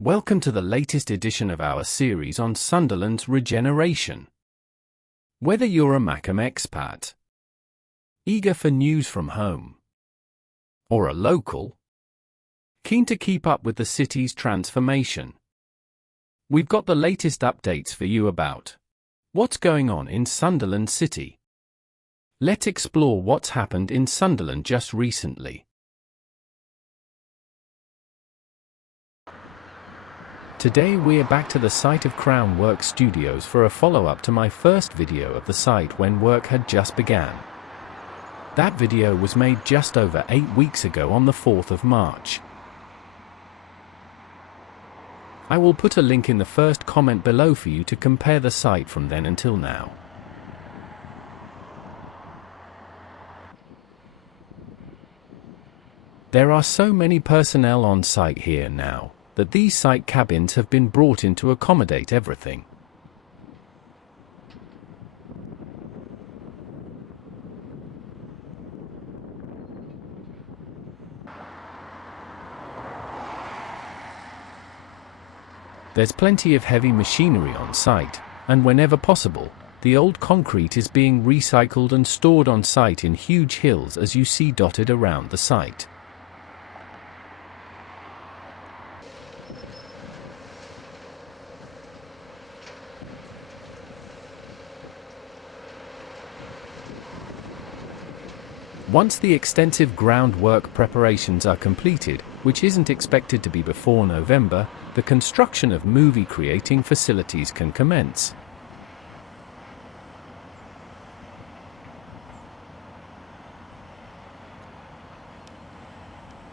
Welcome to the latest edition of our series on Sunderland's regeneration. Whether you're a Macam expat, eager for news from home, or a local, keen to keep up with the city's transformation, we've got the latest updates for you about what's going on in Sunderland City. Let's explore what's happened in Sunderland just recently. Today we're back to the site of Crown Studios for a follow-up to my first video of the site when work had just began. That video was made just over 8 weeks ago on the 4th of March. I will put a link in the first comment below for you to compare the site from then until now. There are so many personnel on site here now that these site cabins have been brought in to accommodate everything. There's plenty of heavy machinery on site, and whenever possible, the old concrete is being recycled and stored on site in huge hills as you see dotted around the site. Once the extensive groundwork preparations are completed, which isn't expected to be before November, the construction of movie-creating facilities can commence.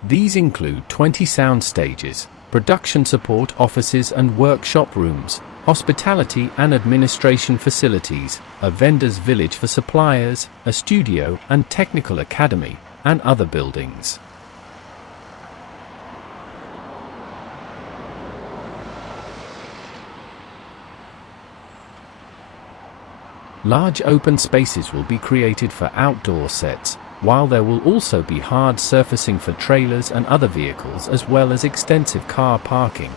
These include 20 sound stages, production support offices and workshop rooms, hospitality and administration facilities, a vendor's village for suppliers, a studio and technical academy, and other buildings. Large open spaces will be created for outdoor sets, while there will also be hard surfacing for trailers and other vehicles as well as extensive car parking.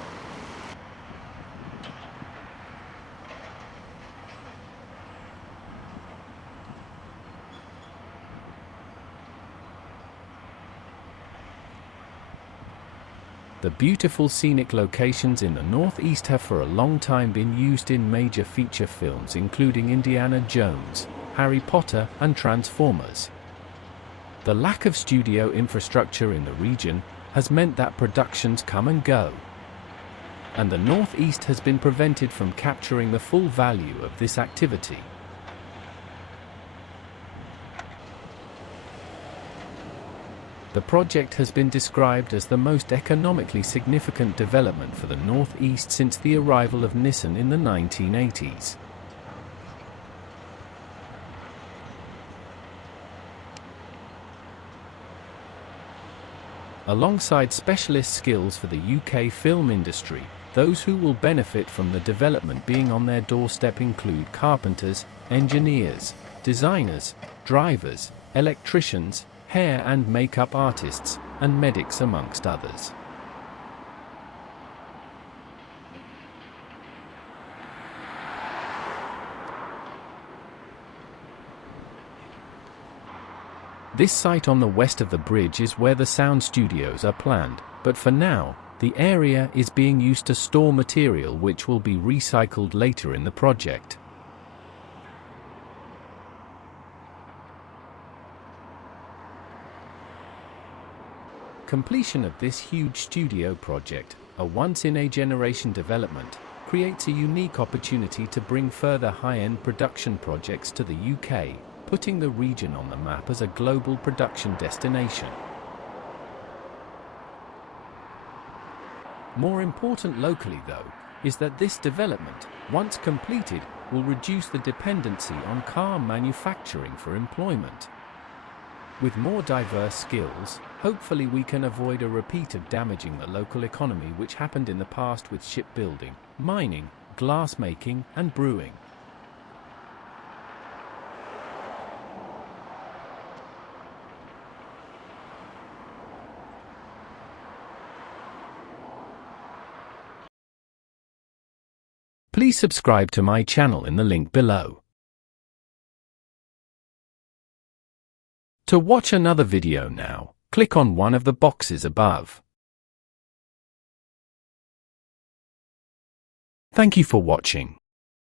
The beautiful scenic locations in the northeast have for a long time been used in major feature films including Indiana Jones, Harry Potter and Transformers. The lack of studio infrastructure in the region has meant that productions come and go, and the northeast has been prevented from capturing the full value of this activity. The project has been described as the most economically significant development for the Northeast since the arrival of Nissan in the 1980s. Alongside specialist skills for the UK film industry, those who will benefit from the development being on their doorstep include carpenters, engineers, designers, drivers, electricians, hair and makeup artists, and medics amongst others. This site on the west of the bridge is where the sound studios are planned, but for now, the area is being used to store material which will be recycled later in the project. Completion of this huge studio project, a once-in-a-generation development, creates a unique opportunity to bring further high-end production projects to the UK, putting the region on the map as a global production destination. More important locally, though, is that this development, once completed, will reduce the dependency on car manufacturing for employment. With more diverse skills, hopefully we can avoid a repeat of damaging the local economy which happened in the past with shipbuilding, mining, glass making and brewing. Please subscribe to my channel in the link below. To watch another video now, click on one of the boxes above. Thank you for watching.